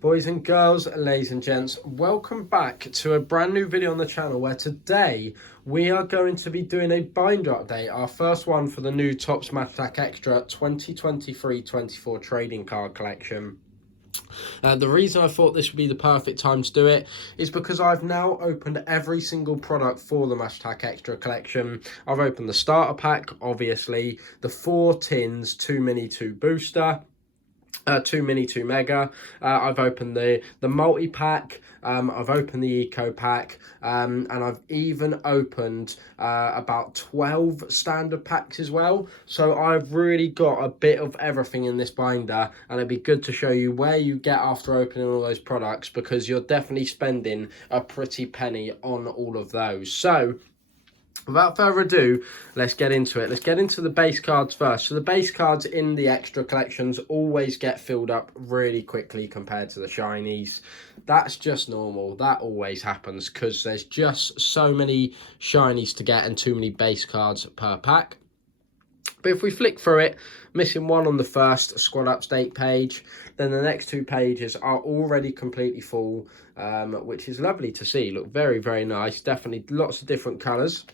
Boys and girls, ladies and gents, welcome back to a brand new video on the channel where today we are going to be doing a binder update, our first one for the new Topps Match Attax Extra 2023-24 trading card collection. The reason I thought this would be the perfect time to do it is because I've now opened every single product for the Match Attax Extra collection. I've opened the starter pack, obviously, the 4 tins, 2 mini, 2 booster, 2 mini, 2 mega. I've opened the multi-pack, I've opened the eco pack, and I've even opened about 12 standard packs as well. So I've really got a bit of everything in this binder, and it'd be good to show you where you get after opening all those products, because you're definitely spending a pretty penny on all of those. So without further ado, let's get into it. Let's get into the base cards first. So the base cards in the extra collections always get filled up really quickly compared to the shinies. That's just normal. That always happens because there's just so many shinies to get and too many base cards per pack. But if we flick through it, missing one on the first squad update page, then the next 2 pages are already completely full, which is lovely to see. Look very, very nice. Definitely lots of different colours.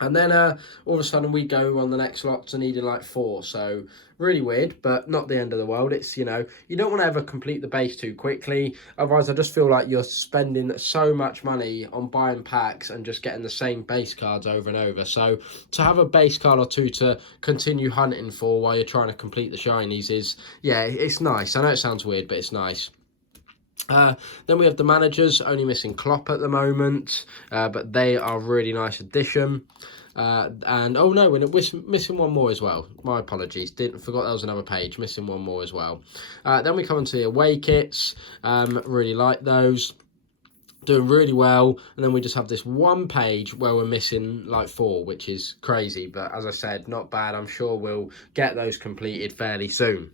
And then all of a sudden we go on the next lot to needing like 4. So really weird, but not the end of the world. It's, you know, you don't want to ever complete the base too quickly. Otherwise, I just feel like you're spending so much money on buying packs and just getting the same base cards over and over. So to have a base card or 2 to continue hunting for while you're trying to complete the shinies is, yeah, it's nice. I know it sounds weird, but it's nice. Then we have the managers, only missing Klopp at the moment, but they are a really nice addition. And oh no, we're missing one more as well. My apologies, forgot that was another page, missing one more as well. Then we come into the away kits, really like those, doing really well. And then we just have this one page where we're missing like 4, which is crazy, but as I said, not bad. I'm sure we'll get those completed fairly soon.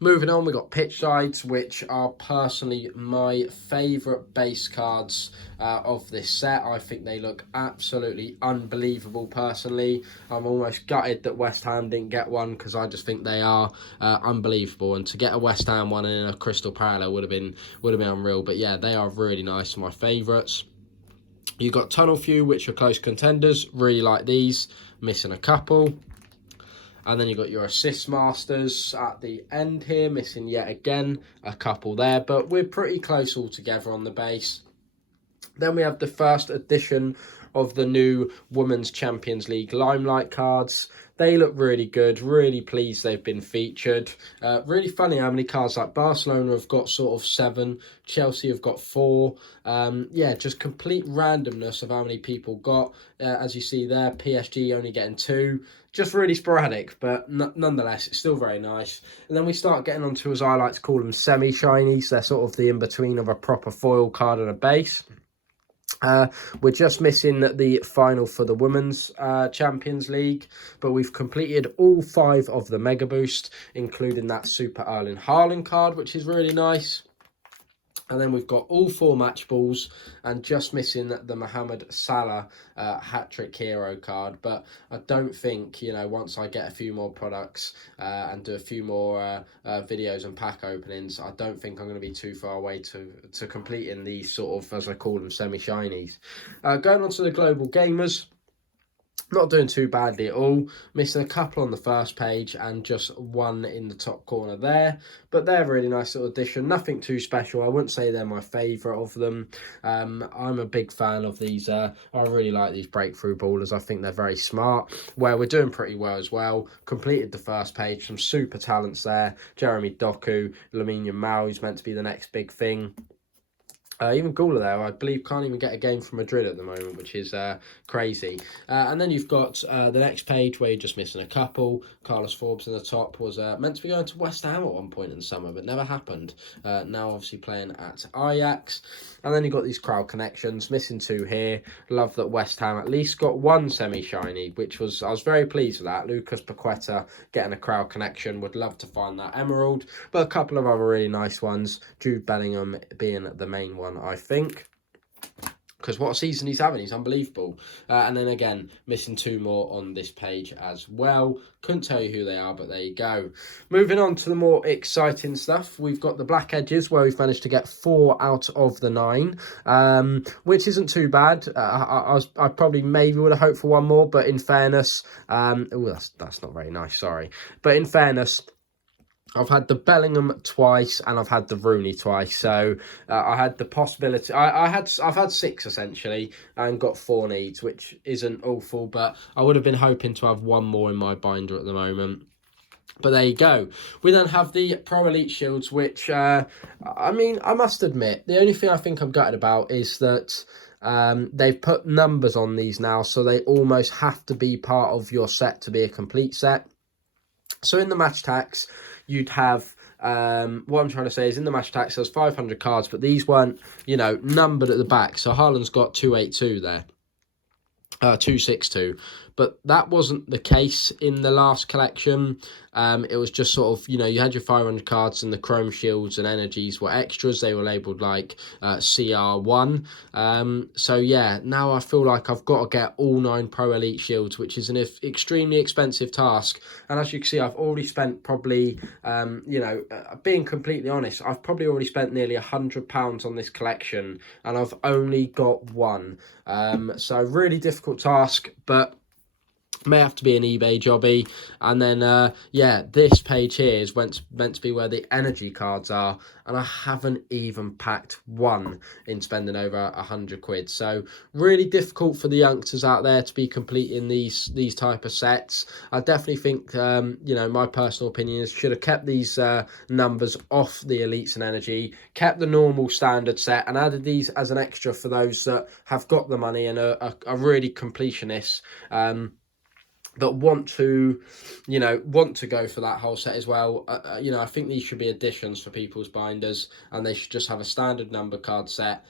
Moving on, we got pitch sides, which are personally my favourite base cards of this set. I think they look absolutely unbelievable personally. I'm almost gutted that West Ham didn't get one, because I just think they are unbelievable. And to get a West Ham one in a crystal parallel would have been unreal. But yeah, they are really nice, my favourites. You've got Tunnel Few, which are close contenders. Really like these. Missing a couple. And then you've got your assist masters at the end here, missing yet again a couple there, but we're pretty close all together on the base. Then we have the first edition of the new Women's Champions League Limelight cards. They look really good, really pleased they've been featured. Really funny how many cards, like Barcelona have got sort of 7, Chelsea have got 4. Yeah, just complete randomness of how many people got. As you see there, PSG only getting 2. Just really sporadic, but nonetheless, it's still very nice. And then we start getting onto, as I like to call them, semi-shinies. They're sort of the in-between of a proper foil card and a base. We're just missing the final for the Women's Champions League, but we've completed all 5 of the Mega Boost, including that Super Erling Haaland card, which is really nice. And then we've got all 4 match balls and just missing the Mohamed Salah hat-trick hero card. But I don't think, you know, once I get a few more products and do a few more videos and pack openings, I don't think I'm going to be too far away to completing these sort of, as I call them, semi-shinies. Going on to the Global Gamers. Not doing too badly at all. Missing a couple on the first page and just 1 in the top corner there. But they're a really nice little addition. Nothing too special. I wouldn't say they're my favourite of them. I'm a big fan of these. I really like these breakthrough ballers. I think they're very smart. Where we're doing pretty well as well. Completed the first page. Some super talents there. Jeremy Doku, Lamine Yamal, who's meant to be the next big thing. Even Gula there, I believe, can't even get a game from Madrid at the moment, which is crazy. And then you've got the next page where you're just missing a couple. Carlos Forbes in the top was meant to be going to West Ham at one point in the summer, but never happened. Now obviously playing at Ajax. And then you've got these crowd connections, missing 2 here. Love that West Ham at least got 1 semi-shiny, which was, I was very pleased with that. Lucas Paqueta getting a crowd connection. Would love to find that emerald. But a couple of other really nice ones. Jude Bellingham being the main one, I think. because what a season he's having. He's unbelievable. And then again, missing 2 more on this page as well. Couldn't tell you who they are, but there you go. Moving on to the more exciting stuff, we've got the black edges where we've managed to get 4 out of the 9, which isn't too bad. I probably maybe would have hoped for 1 more, but in fairness, that's not very nice, sorry. But in fairness, I've had the Bellingham twice and I've had the Rooney twice, so I had the possibility. I've had 6 essentially and got 4 needs, which isn't awful, but I would have been hoping to have 1 more in my binder at the moment. But there you go. We then have the Pro Elite Shields, which I mean, I must admit, the only thing I think I'm gutted about is that they've put numbers on these now, so they almost have to be part of your set to be a complete set. So in the Match Attax, you'd have, what I'm trying to say is in the Match Attax, there's 500 cards, but these weren't, you know, numbered at the back. So Haaland's got 282 there, 262. But that wasn't the case in the last collection. It was just sort of, you know, you had your 500 cards and the Chrome Shields and Energies were extras. They were labelled like CR1. So yeah, now I feel like I've got to get all 9 Pro Elite Shields, which is an extremely expensive task. And as you can see, I've already spent probably, you know, being completely honest, I've probably already spent nearly £100 on this collection and I've only got 1. So really difficult task, but may have to be an eBay jobby. And then yeah, this page here is meant to be where the energy cards are, and I haven't even packed 1 in spending over 100 quid. So really difficult for the youngsters out there to be completing these type of sets. I definitely think you know, my personal opinion is should have kept these numbers off the elites and energy, kept the normal standard set and added these as an extra for those that have got the money and are really completionists, that want to, you know, go for that whole set as well. You know, I think these should be additions for people's binders, and they should just have a standard number card set,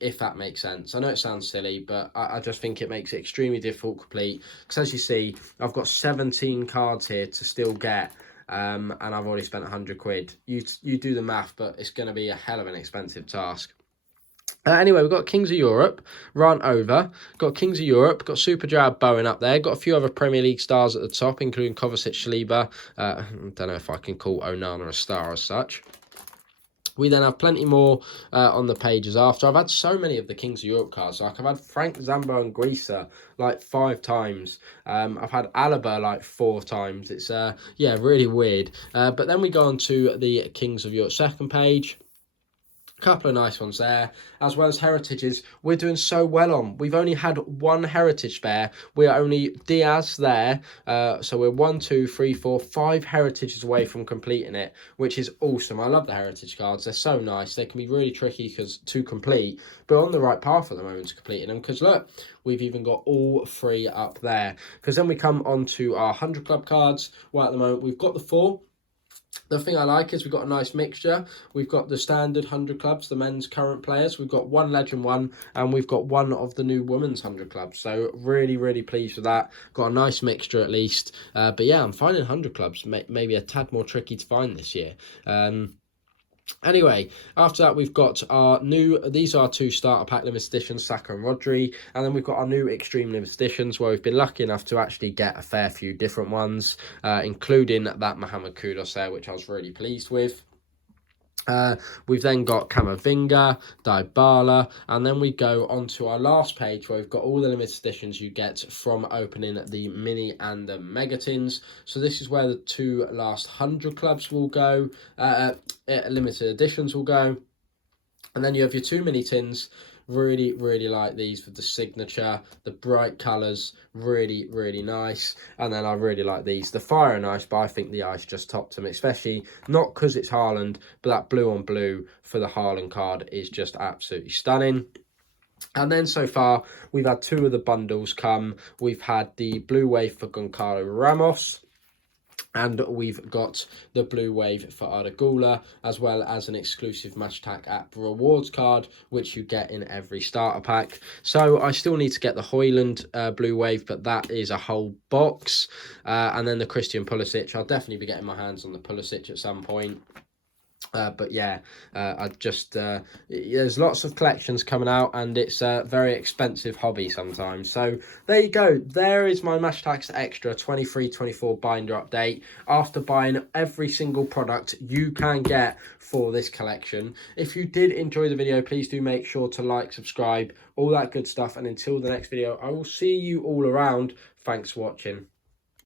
if that makes sense. I know it sounds silly, but I just think it makes it extremely difficult to complete, because as you see, I've got 17 cards here to still get, and I've already spent 100 quid. You do the math, but it's going to be a hell of an expensive task. Anyway, we've got Kings of Europe, run over. Got Kings of Europe, got Super Jab Bowen up there. Got a few other Premier League stars at the top, including Kovacic, Saliba. I don't know if I can call Onana a star as such. We then have plenty more on the pages after. I've had so many of the Kings of Europe cards. Like I've had Frank, Zambo and Greaser like 5 times. I've had Alaba like 4 times. It's, yeah, really weird. But then we go on to the Kings of Europe second page. Couple of nice ones there, as well as heritages. We're doing so well on. We've only had 1 heritage spare. We're only Diaz there, so we're 1, 2, 3, 4, 5 heritages away from completing it, which is awesome. I love the heritage cards. They're so nice. They can be really tricky to complete, but on the right path at the moment to completing them, because look, we've even got all 3 up there. Because then we come on to our 100 club cards. Well, at the moment we've got the 4. The thing I like is we've got a nice mixture. We've got the standard 100 clubs, the men's current players. We've got 1 legend one, and we've got 1 of the new women's 100 clubs. So really, really pleased with that. Got a nice mixture at least. But yeah, I'm finding 100 clubs maybe a tad more tricky to find this year. Anyway, after that we've got our new, these are 2 starter pack limited editions, Saka and Rodri, and then we've got our new extreme limited editions where we've been lucky enough to actually get a fair few different ones, including that Mohamed Kudus there, which I was really pleased with. We've then got Camavinga, Dybala, and then we go on to our last page where we've got all the limited editions you get from opening the mini and the mega tins. So this is where the 2 last 100 clubs will go, limited editions will go, and then you have your 2 mini tins. Really, really like these with the signature, the bright colours, really, really nice. And then I really like these. The fire are nice, but I think the ice just topped them, especially not because it's Haaland, but that blue on blue for the Haaland card is just absolutely stunning. And then so far, we've had 2 of the bundles come. We've had the blue wave for Goncalo Ramos, and we've got the blue wave for Arda, as well as an exclusive Match Attax app rewards card, which you get in every starter pack. So I still need to get the Højlund blue wave, but that is a whole box. And then the Christian Pulisic. I'll definitely be getting my hands on the Pulisic at some point. But yeah, I just there's lots of collections coming out, and it's a very expensive hobby sometimes. So there you go. There is my Match Attax Extra 23-24 binder update. After buying every single product you can get for this collection. If you did enjoy the video, please do make sure to like, subscribe, all that good stuff. And until the next video, I will see you all around. Thanks for watching.